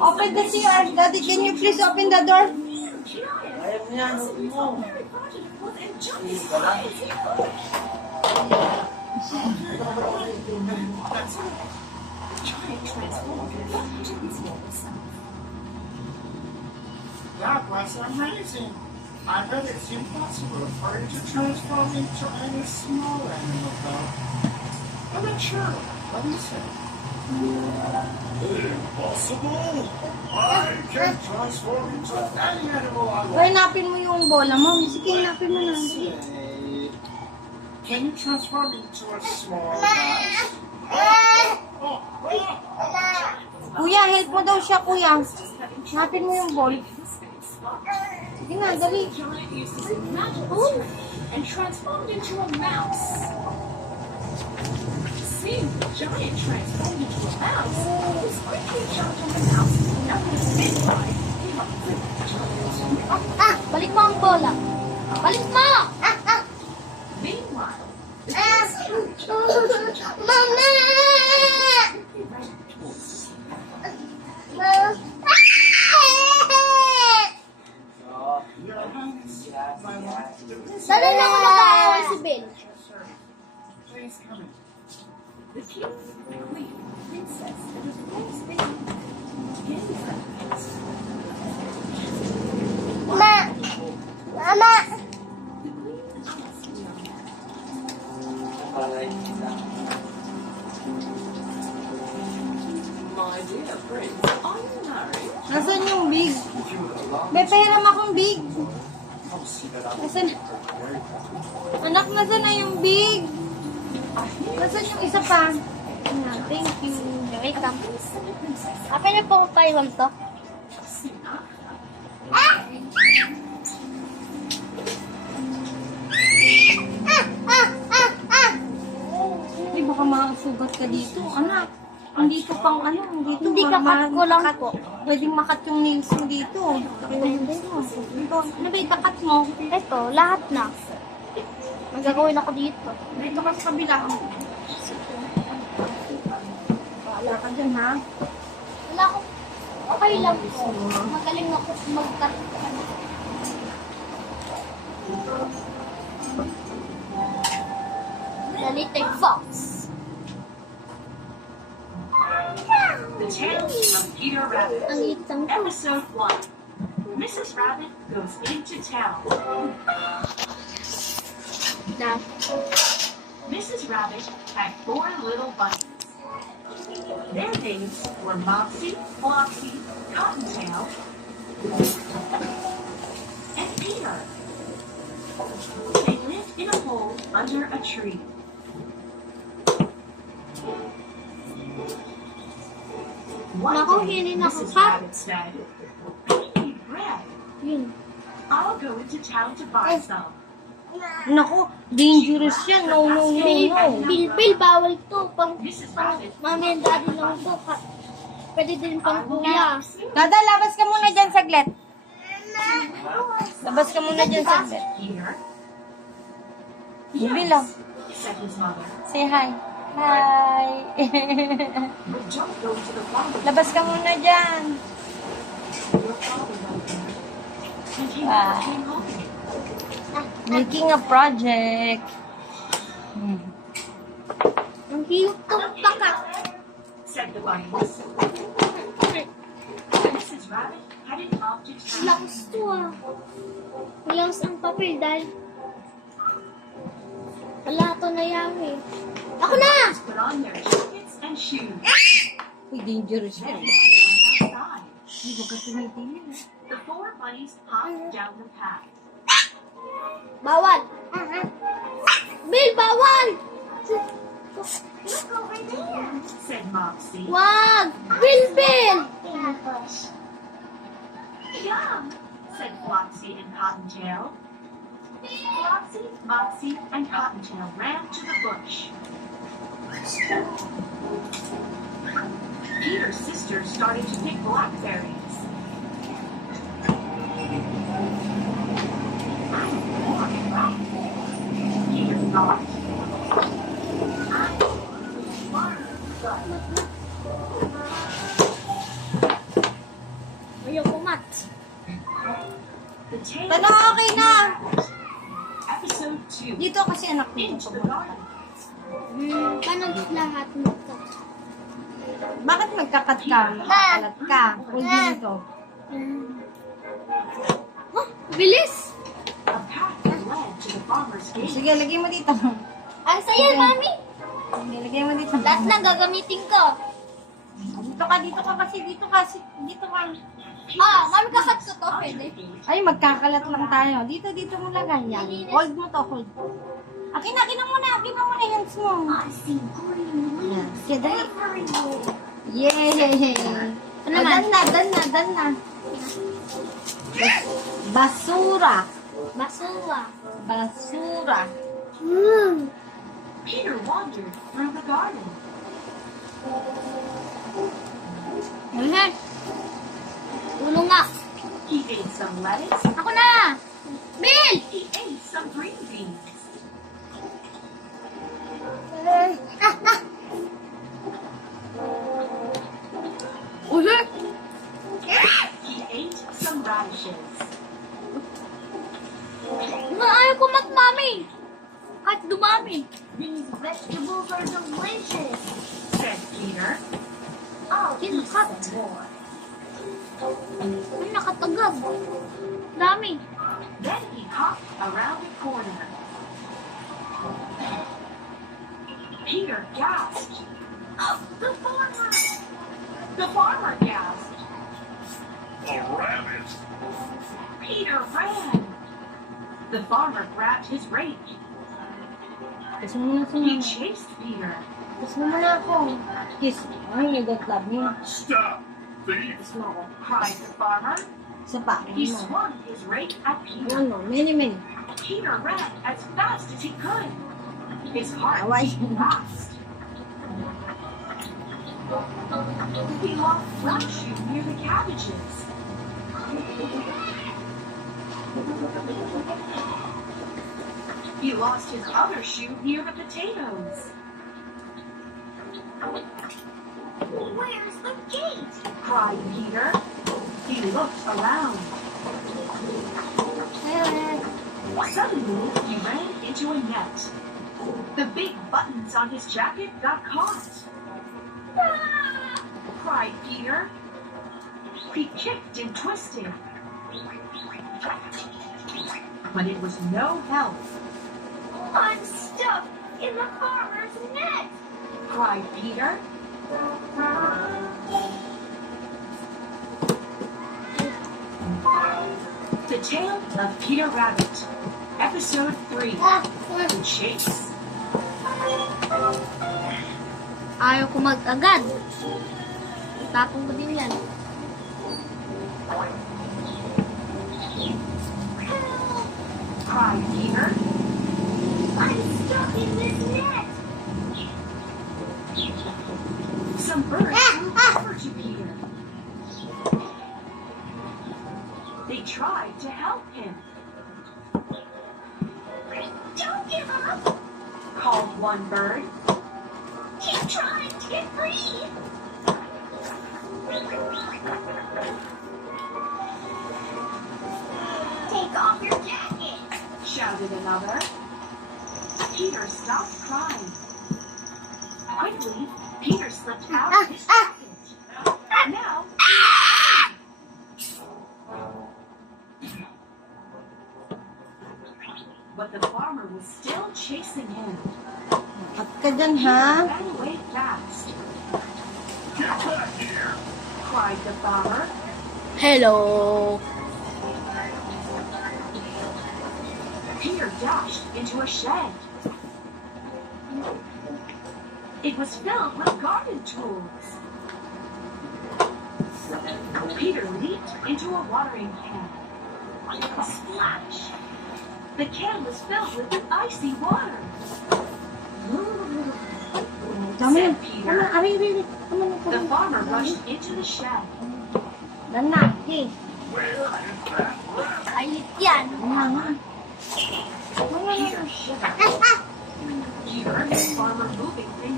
Open the CR. Daddy, can you please open the door? Ayaw niya, mo. That was amazing. I bet it's impossible for it to transform into any small animal, though. I'm not sure. What do you say? Impossible? I can transform into any animal I want. Hanapin mo yung bola mo. Sige, hanapin mo na. Say, can you transform into a small mouse? Oh, Kuya, help mo daw siya, kuya. Hanapin mo yung ball. Sige na, dali. Giant used his magical strength and transformed into a mouse. Seeing the giant transformed into a mouse, he quickly jumped on the mouse and after a big ride, came up with the giant. Balik mo ang bola. Balik mo! Meanwhile, the Mama! Sana lang ako nag-aaway si Ben. please come in. the king, the queen, the princess, and the first baby began to practice. Ma! Mama! The queen asked the young man, "My dear prince, are you married?" Nasaan yung big? May pahiram akong big. Nasaan? Anak, nasaan na yung big? Nasaan yung isa pa? Ayan, thank you. Wait lang. Akin na po pahiram to. Hindi, baka makasugat ka dito. Anak, hindi ko pang ano, hindi kakat ko lang po. Pwedeng makat yung nails mo dito. Ito, ano ba yung takat mo? Ito, lahat na. Magagawin ako dito. Dito ka sa kabila. Wala ka dyan, ha? Wala akong... Okay lang po. Magaling ako mag-cut. Lalitay Fox. The Tale of Peter Rabbit. Ang litang to. Episode 1. Mrs. Rabbit goes into town. Na. Mrs. Rabbit had 4 little bunnies. Their names were Mopsy, Flopsy, Cottontail, and Peter. They lived in a hole under a tree. One Naku, day, hindi na ako Mrs. cut. Rabbit said, "I need bread. Yun. I'll go into town to buy some." Naku, dangerous yan. No, no, no, no. Bilbil, bawal to. Pang Mrs. Rabbit mami and daddy lang to. Pwede din pang kuya. Dada, labas ka muna dyan saglit. Labas ka muna dyan saglit. Peter. Bibi lang. Said his mother. Say hi. Hi. But don't go to the farm. Labas ka muna dyan. Your father went there. And he Wow. never came home. Making a project. Ang hiyok tong pakat. Said the bunnies. Mrs. Rabbit headed off to town. Langs to ah. Langs ang papel dahil wala to na yawi. Ako na! Put on their jackets and shoes. Uy, dangerous Then yan. they went outside. Ay, huwag ka tumitingin. The 4 bunnies hopped down the path. Bawal! Bill, bawal! Said Mopsy. Wag! Bill, Bill! Yum, said Flopsy and Cottontail. Flopsy, Mopsy, and Cottontail ran to the bush. Peter's sister started to pick blackberries. Peter thought. tail. Tanong, okay na. Episode 2. Dito kasi anak ko. Into the garden. Paano lahat nito? Bakit magkakat ka? Magkakalat ka. Hold mo dito. Oh, bilis! A path led to the farmer's gate. Sige, lagay mo dito. Ang saya, mami! Sige, lagay mo dito. Lahat na gagamitin ko. Dito ka, dito ka kasi, dito ka. Dito ka. Ah, mami, kakat ko to, pwede. Ay, magkakalat lang tayo. Dito mo lagay yan. Hold mo to, hold. Akin na muna hands mo. I see green Yan. Sige, dali. everywhere. Yay! Ano naman? Dan na. Basura. Basura. Peter wandered through the garden. Ulo nga. He ate some lettuce. Ako na! Bill! He ate some green beans. He ate some radishes. Ayaw ko mami. Kahit dumami. These vegetables are delicious, said Peter. I'll eat Kinakat. some more. Ay, nakatagab. Dami. Then he hopped around a corner. Peter gasped. The farmer! The farmer gasped. A rabbit. Peter ran. The farmer grabbed his rake. Kiss mo muna He si chased Peter. Kiss mo muna ako. Kiss. Ay, you don't love me. Stop, thief. Kiss mo ako. Cried the farmer. Isa pa. He Ano? swung his rake at Peter. Ano? Many. Peter ran as fast as he could. His heart Away. beat fast. He lost one shoe near the cabbages. He lost his other shoe near the potatoes. Where's the gate? Cried Peter. He looked around. Suddenly, he ran into a net. The big buttons on his jacket got caught. Ah! Cried Peter. He kicked and twisted. But it was no help. I'm stuck in the farmer's net. Cried Peter. The Tale of Peter Rabbit. Episode 3. The Chase. Ayaw ko mag-agad. Tapong ko din yan. Cried Peter. I'm stuck in this net. Some birds flew over to Peter. They tried to help him. Don't give up. Called one bird. Keep trying to get free. Take off your jacket. Shouted another. Peter stopped crying. Quickly, Peter slipped out of his jacket. Now, but the farmer was still chasing him. At ka dyan, Peter ha? ran away fast. Get back here. Cried the farmer. Hello. Peter dashed into a shed. It was filled with garden tools. Peter leaped into a watering can. Splash! The can was filled with icy water. Tama na. Said Peter. Tama na. Tama na. The farmer rushed into the shed. Dan na. Okay. Where is that rabbit? Ayit yan. Peter shivered. He heard the farmer moving things